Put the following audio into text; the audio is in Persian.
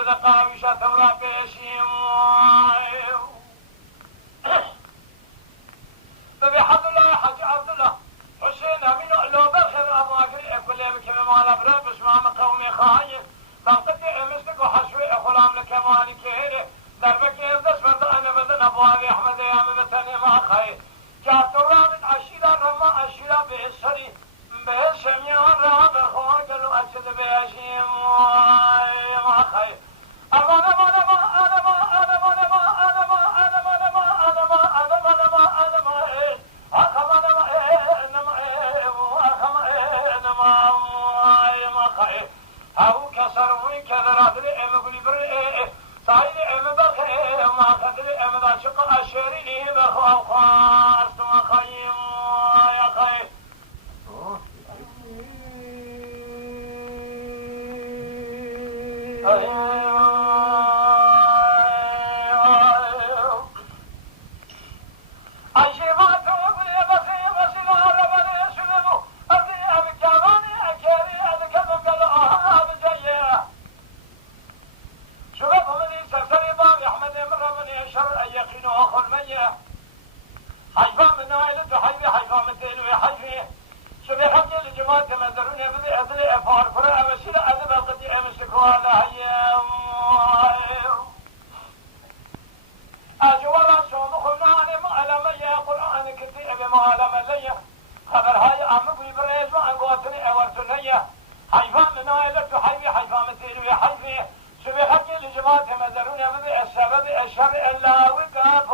بده قاویشا تورا پیشیم ببي حد الله حج عبد الله حسين امين لو بخر ابو اكل اكل بك ما لا بربش ما قومي خايف ضغطت امسك وحشوي غلام لك ماني كهره دربك يبدس فرد انا بدن ابو ابي احمد يا مبتني ما خير جات رابط عشيره رما عشيره بسري بسمي راب خوغل اجد بيشيم ما خير الشر إلا وقع